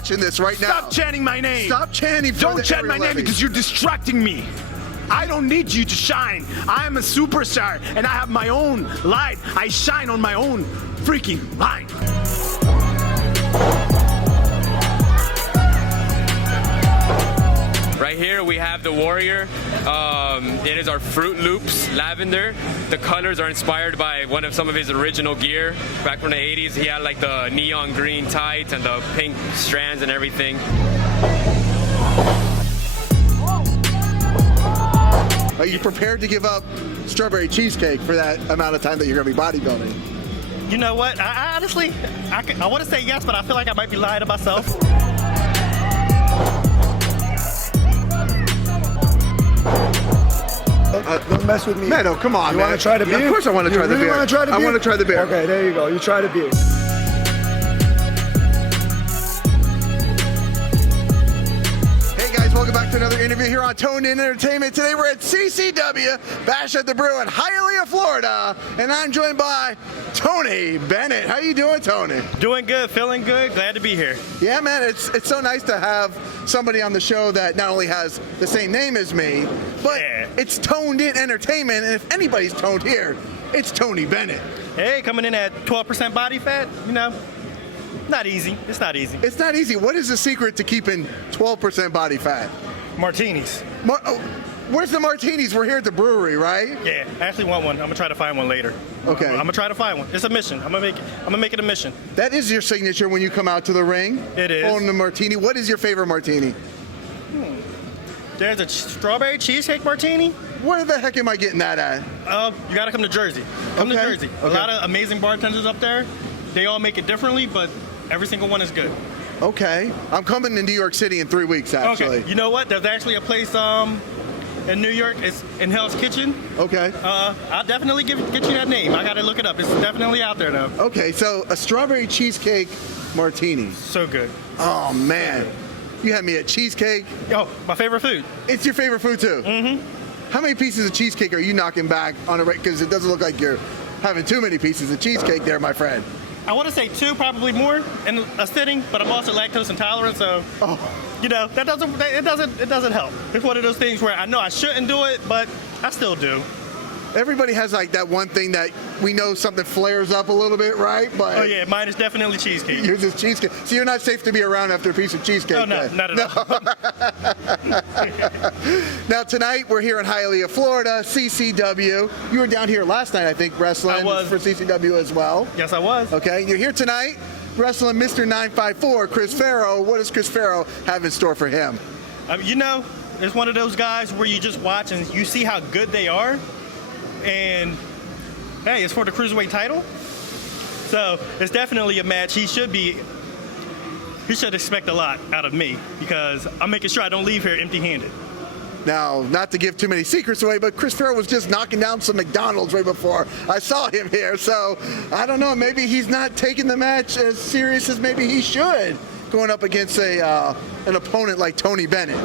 watching this right now. Stop chanting my name. Stop chanting for Don't chant my name because you're distracting me. I don't need you to shine. I am a superstar, and I have my own light. I shine on my own freaking light. Right here we have the Warrior. It is our Fruit Loops lavender. The colors are inspired by some of his original gear. Back from the 80s, he had like the neon green tights and the pink strands and everything. Are you prepared to give up strawberry cheesecake for that amount of time that you're going to be bodybuilding? You know what? I honestly, I want to say yes, but I feel like I might be lying to myself. Don't mess with me. Meto, come on, man. You want to try the beer? Of course I want to try the beer. You want to try the beer? I want to try the beer. Okay, there you go. You try the beer. Welcome back to another interview here on Tone Entertainment. Today we're at CCW, Bash at the Brew in Hialeah, Florida, and I'm joined by Tonē Bennett. How you doing, Tony? Doing good, feeling good, glad to be here. Yeah, man, it's so nice to have somebody on the show that not only has the same name as me, but it's toned in entertainment, and if anybody's toned here, it's Tonē Bennett. Hey, coming in at 12% body fat, you know. Not easy. It's not easy. It's not easy. What is the secret to keeping 12% body fat? Martinis. Where's the martinis? We're here at the brewery, right? Yeah, I actually want one. I'm gonna try to find one later. Okay. I'm gonna try to find one. It's a mission. I'm gonna make it a mission. That is your signature when you come out to the ring. It is. On the martini. What is your favorite martini? There's a strawberry cheesecake martini. Where the heck am I getting that at? You gotta come to Jersey. Come to Jersey. A lot of amazing bartenders up there. They all make it differently, but every single one is good. Okay. I'm coming to New York City in 3 weeks, actually. Okay. You know what? There's actually a place in New York. It's in Hell's Kitchen. Okay. I'll definitely get you that name. I got to look it up. It's definitely out there, though. Okay, so a strawberry cheesecake martini. So good. Oh, man. You had me at cheesecake. Oh, my favorite food. It's your favorite food, too? Mm-hmm. How many pieces of cheesecake are you knocking back on a regular? Because it doesn't look like you're having too many pieces of cheesecake there, my friend. I want to say 2, probably more in a sitting, but I'm also lactose intolerant, so you know it doesn't help. It's one of those things where I know I shouldn't do it, but I still do. Everybody has like that one thing that we know something flares up a little bit, right? But oh yeah, mine is definitely cheesecake. Yours is cheesecake. So you're not safe to be around after a piece of cheesecake. Oh no, not at all. Now tonight we're here in Hialeah, Florida, CCW. You were down here last night, I think, wrestling for CCW as well. Yes, I was. Okay, you're here tonight wrestling Mr. 954, Chris Farrow. What does Chris Farrow have in store for him? You know, it's one of those guys where you just watch and you see how good they are. And hey, it's for the cruiserweight title, so it's definitely a match. He should expect a lot out of me because I'm making sure I don't leave here empty-handed. Now, not to give too many secrets away, but Chris Farrow was just knocking down some McDonald's right before I saw him here. So I don't know, maybe he's not taking the match as serious as maybe he should, going up against an opponent like Tonē Bennett.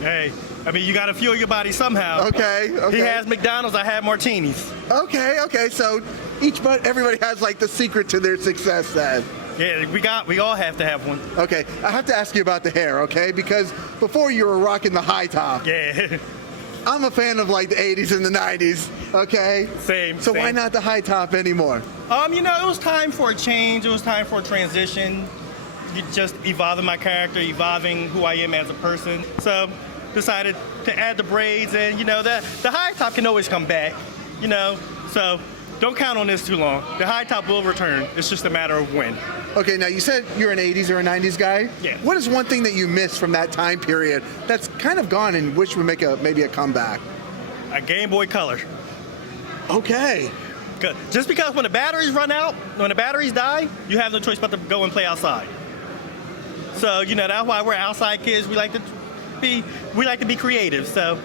Hey. I mean, you got to fuel your body somehow. Okay. He has McDonald's, I have Martinis. Okay. So everybody has like the secret to their success then. Yeah, we all have to have one. Okay, I have to ask you about the hair, okay? Because before you were rocking the high top. Yeah. I'm a fan of like the 80s and the 90s, okay? Same. Why not the high top anymore? You know, it was time for a change. It was time for a transition. Just evolving my character, evolving who I am as a person. So decided to add the braids, and you know the high top can always come back, you know, so don't count on this too long. The high top will return. It's just a matter of when. Okay, now you said you're an 80s or a 90s guy. Yeah. What is one thing that you missed from that time period that's kind of gone and wish would make maybe a comeback? A Game Boy Color. Okay. Good. Just because when the batteries run out, when the batteries die, you have no choice but to go and play outside. So, you know, that's why we're outside kids. We like to be creative. So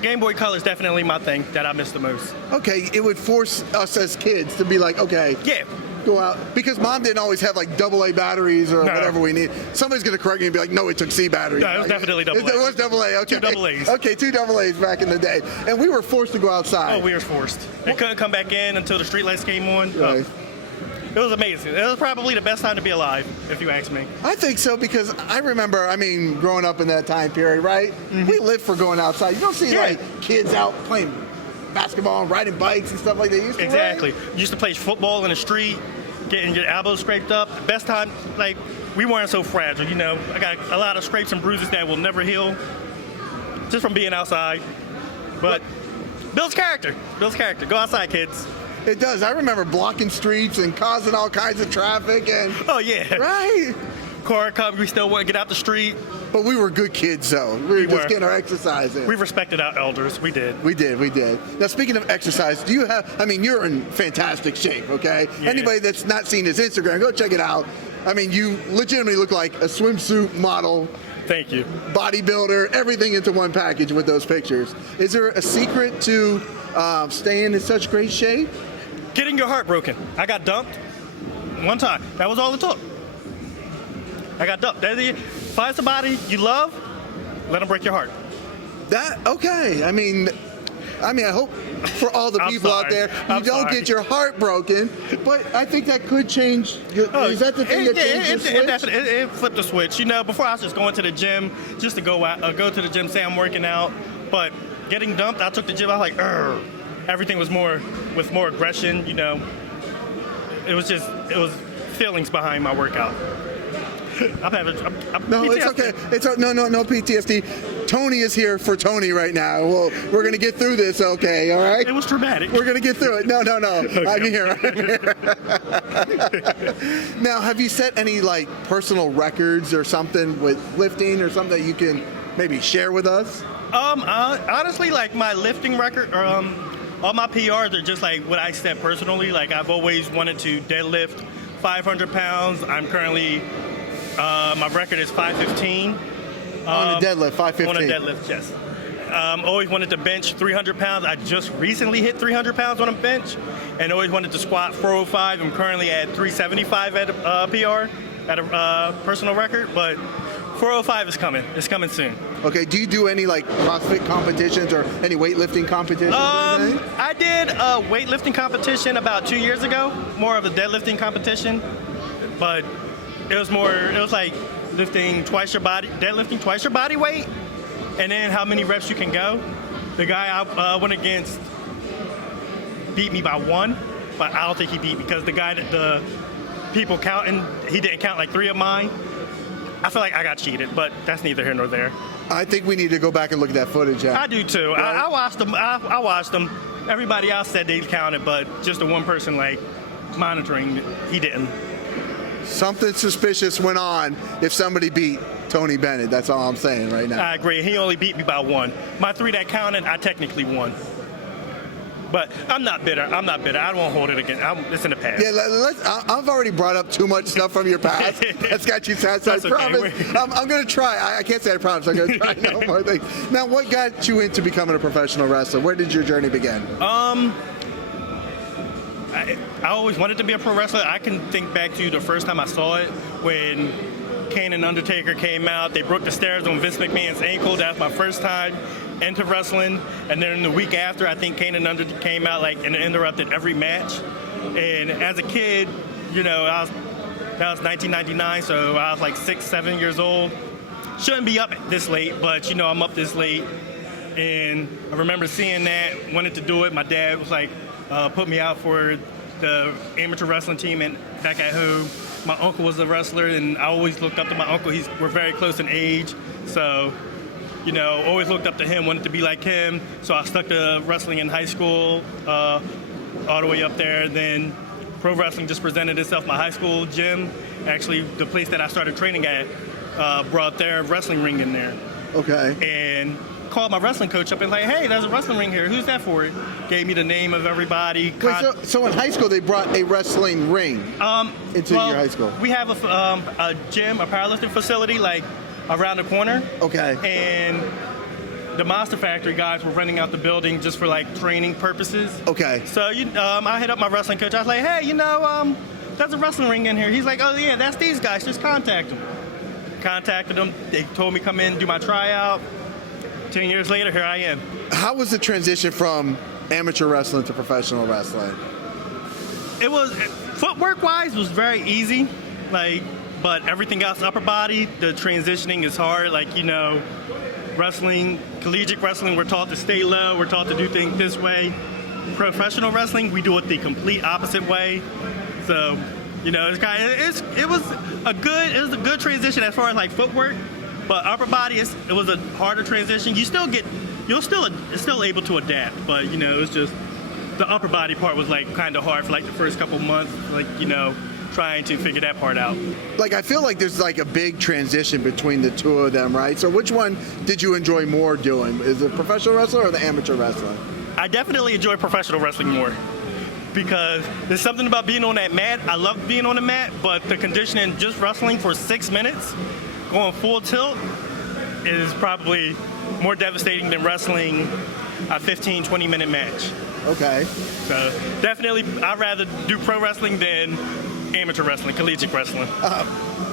Game Boy Color is definitely my thing that I miss the most. Okay, it would force us as kids to be like, okay, yeah, go out. Because mom didn't always have like AA batteries or whatever we need. Somebody's going to correct me and be like, no, it took C batteries. No, it was definitely AA. It was AA, okay. 2 AAs. Okay, 2 AAs back in the day. And we were forced to go outside. Oh, we were forced. They couldn't come back in until the streetlights came on. Right. It was amazing. It was probably the best time to be alive, if you ask me. I think so because I remember, growing up in that time period, right? We lived for going outside. You don't see like kids out playing basketball and riding bikes and stuff like that. Used to, Exactly. Right? Used to play football in the street, getting your elbows scraped up. The best time, like, we weren't so fragile, you know. I got a lot of scrapes and bruises that will never heal just from being outside. But builds character. Builds character. Go outside, kids. It does. I remember blocking streets and causing all kinds of traffic and. Oh yeah. Right. Car come, we still want to get out the street. But we were good kids, though. We were just getting our exercise in. We respected our elders. We did. We did. Now, speaking of exercise, do you have? You're in fantastic shape. Okay. Yeah. Anybody that's not seen his Instagram, go check it out. You legitimately look like a swimsuit model. Thank you. Bodybuilder, everything into one package with those pictures. Is there a secret to staying in such great shape? Getting your heart broken. I got dumped one time. That was all it took. I got dumped. Find somebody you love, let them break your heart. Okay. I hope for all the people out there, you don't get your heart broken, but I think that could change. Is that the thing that changed the switch? It flipped the switch. You know, before I was just going to the gym just to go to the gym, say I'm working out, but getting dumped, I took the gym, I was like, Urgh. Everything was with more aggression, you know. It was feelings behind my workout. I'm no, PTSD. it's okay. No PTSD. Tony is here for Tony right now. Well, we're gonna get through this, okay? All right. It was traumatic. We're gonna get through it. No. Okay. I'm here. Now, have you set any personal records or something with lifting or something that you can maybe share with us? Honestly, my lifting record, all my PRs are just what I set personally. I've always wanted to deadlift 500 pounds. I'm currently, my record is 515. On a deadlift, 515. On a deadlift, yes. Always wanted to bench 300 pounds. I just recently hit 300 pounds on a bench, and always wanted to squat 405. I'm currently at 375 at a PR, at a personal record, but 405 is coming. It's coming soon. Okay, do you do any CrossFit competitions or any weightlifting competitions? I did a weightlifting competition about 2 years ago, more of a deadlifting competition, but it was deadlifting twice your body weight, and then how many reps you can go. The guy I went against beat me by 1, but I don't think he beat me because the guy that the people counting, he didn't count 3 of mine. I feel like I got cheated, but that's neither here nor there. I think we need to go back and look at that footage. I do too. Right? I watched them. I watched them. Everybody else said they counted, but just the one person monitoring, he didn't. Something suspicious went on if somebody beat Tonē Bennett. That's all I'm saying right now. I agree. He only beat me by 1. My 3 that counted, I technically won. But I'm not bitter. I don't want to hold it again. It's in the past. Yeah, I've already brought up too much stuff from your past. That's got you sad. So I promise. I'm going to try. I can't say I promise. I'm going to try no more things. Now, what got you into becoming a professional wrestler? Where did your journey begin? I always wanted to be a pro wrestler. I can think back to the first time I saw it when Kane and Undertaker came out. They broke the stairs on Vince McMahon's ankle. That was my first time into wrestling. And then the week after, I think Kane and Undertaker came out and interrupted every match. And as a kid, that was 1999, so I was 6, 7 years old. Shouldn't be up this late, but I'm up this late. And I remember seeing that, wanted to do it. My dad was put me out for the amateur wrestling team and back at home. My uncle was a wrestler, and I always looked up to my uncle. We're very close in age, so always looked up to him, wanted to be like him. So I stuck to wrestling in high school, all the way up there. Then pro wrestling just presented itself. My high school gym, actually the place that I started training at, brought their wrestling ring in there. Okay. And called my wrestling coach up and hey, there's a wrestling ring here. Who's that for? Gave me the name of everybody. Wait, so in high school they brought a wrestling ring into your high school? We have a gym, a powerlifting facility around the corner. Okay. And the Monster Factory guys were renting out the building just for training purposes. Okay. So I hit up my wrestling coach. I was like, hey, there's a wrestling ring in here. He's like, oh yeah, that's these guys. Just contact them. Contacted them. They told me come in, do my tryout. 10 years later, here I am. How was the transition from amateur wrestling to professional wrestling? It was Footwork wise was very easy, but everything else, upper body, the transitioning is hard. Wrestling, collegiate wrestling, we're taught to stay low, we're taught to do things this way. Professional wrestling, we do it the complete opposite way. So, it was a good transition as far as footwork, but upper body it was a harder transition. It's still able to adapt, but it's just the upper body part was kind of hard for the first couple months, trying to figure that part out. I feel like there's a big transition between the two of them, right? So which one did you enjoy more doing? Is it professional wrestling or the amateur wrestling? I definitely enjoy professional wrestling more because there's something about being on that mat. I love being on the mat, but the conditioning just wrestling for 6 minutes, going full tilt, is probably more devastating than wrestling a 15, 20-minute match. Okay. So definitely, I'd rather do pro wrestling than amateur wrestling, collegiate wrestling.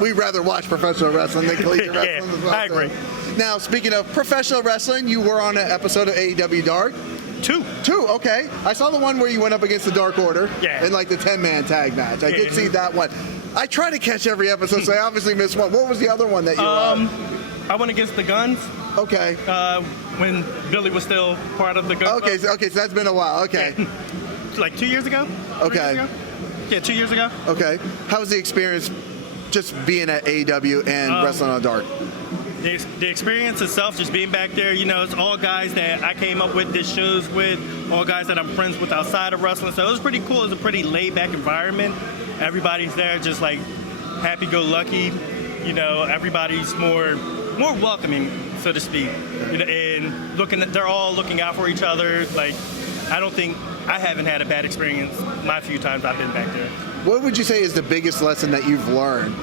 We'd rather watch professional wrestling than collegiate wrestling as well. I agree. Now, speaking of professional wrestling, you were on an episode of AEW Dark. Two, okay. I saw the one where you went up against the Dark Order in the 10-man tag match. I did see that one. I try to catch every episode, so I obviously missed one. What was the other one that you were on? I went against the Guns. Okay. When Billy was still part of the Guns. Okay, so that's been a while. Okay. 2 years ago? Okay. 3 years ago? Yeah, 2 years ago. Okay. How was the experience just being at AEW and wrestling on Dark? The experience itself, just being back there, it's all guys that I came up with this shows with, all guys that I'm friends with outside of wrestling. So it was pretty cool. It was a pretty laid-back environment. Everybody's there just happy-go-lucky. Everybody's more welcoming, so to speak. And they're all looking out for each other. I haven't had a bad experience my few times I've been back there. What would you say is the biggest lesson that you've learned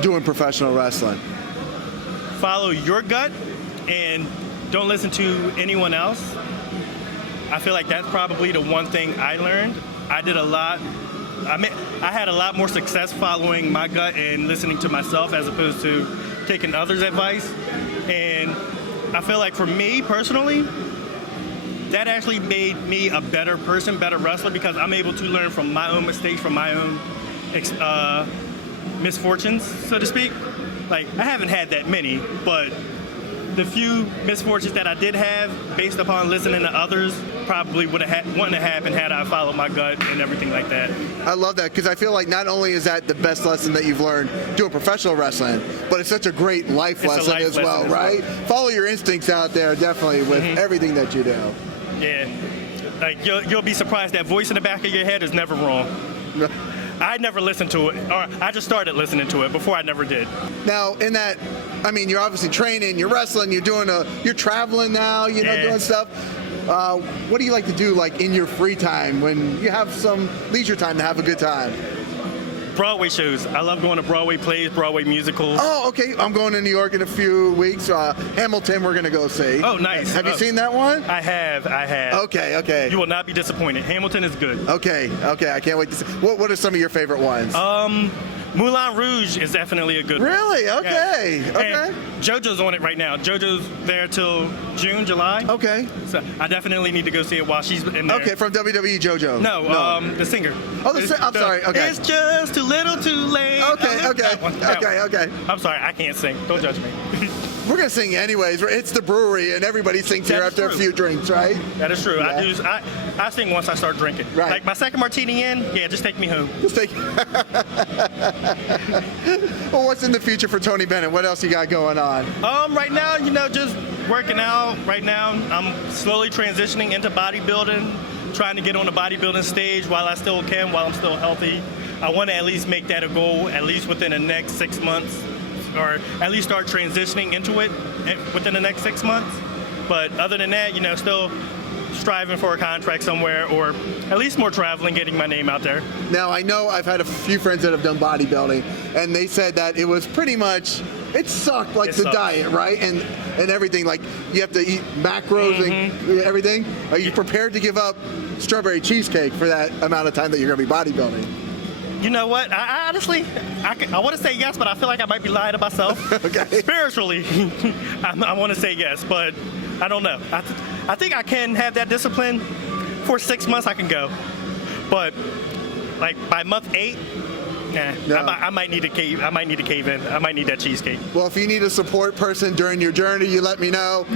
doing professional wrestling? Follow your gut and don't listen to anyone else. I feel like that's probably the one thing I learned. I had a lot more success following my gut and listening to myself as opposed to taking others' advice. And I feel like for me personally, that actually made me a better person, better wrestler, because I'm able to learn from my own mistakes, from my own misfortunes, so to speak. I haven't had that many, but the few misfortunes that I did have, based upon listening to others, probably wouldn't have happened had I followed my gut and everything like that. I love that, because I feel like not only is that the best lesson that you've learned doing professional wrestling, but it's such a great life lesson as well, right? Follow your instincts out there, definitely, with everything that you do. Yeah. You'll be surprised that voice in the back of your head is never wrong. I never listened to it, or I just started listening to it. Before I never did. Now, in that, you're obviously training, you're wrestling, you're traveling now, doing stuff. What do you like to do, in your free time when you have some leisure time to have a good time? Broadway shows. I love going to Broadway plays, Broadway musicals. Oh, okay. I'm going to New York in a few weeks. Hamilton, we're going to go see. Oh, nice. Have you seen that one? I have. Okay. You will not be disappointed. Hamilton is good. Okay. I can't wait to see. What are some of your favorite ones? Moulin Rouge is definitely a good one. Really? Okay. Yeah. Okay. And JoJo's on it right now. JoJo's there till June, July. Okay. So I definitely need to go see it while she's in there. Okay, from WWE JoJo. No. The singer. Oh, I'm sorry. Okay. It's just too little too late. Okay. That one. Okay. I'm sorry, I can't sing. Don't judge me. We're gonna sing anyways. It's the brewery, and everybody sings here after a few drinks, right? That is true. Yeah. I sing once I start drinking. Right. My second martini in, just take me home. Just take. Well, what's in the future for Tonē Bennett? What else you got going on? Right now, just working out. Right now, I'm slowly transitioning into bodybuilding, trying to get on the bodybuilding stage while I still can, while I'm still healthy. I want to at least make that a goal, at least within the next 6 months, or at least start transitioning into it within the next 6 months. But other than that, still striving for a contract somewhere, or at least more traveling, getting my name out there. Now, I know I've had a few friends that have done bodybuilding, and they said that it was pretty much, it sucked, diet, right? And everything, you have to eat macros and everything. Are you prepared to give up strawberry cheesecake for that amount of time that you're going to be bodybuilding? You know what? I honestly, I want to say yes, but I feel like I might be lying to myself. Okay. Spiritually, I want to say yes, but I don't know. I think I can have that discipline. For 6 months, I can go. But like by month 8, No. I might need to cave. I might need to cave in. I might need that cheesecake. Well, if you need a support person during your journey, you let me know.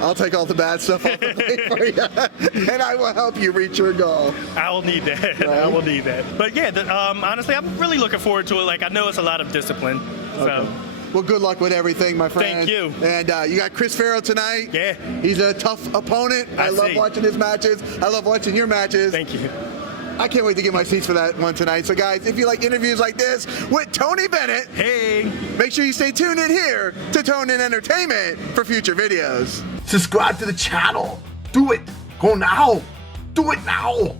I'll take all the bad stuff off the plate for you, and I will help you reach your goal. I will need that. Right. I will need that. But yeah, honestly, I'm really looking forward to it. Like, I know it's a lot of discipline. So. Well, good luck with everything, my friend. Thank you. And you got Chris Farrow tonight. Yeah. He's a tough opponent. I love see. watching his matches. I love watching your matches. Thank you. I can't wait to get my seats for that one tonight. So, guys, if you like interviews like this with Tonē Bennett, Hey. make sure you stay tuned in here to Tone In Entertainment for future videos. Subscribe to the channel. Do it. Go now. Do it now.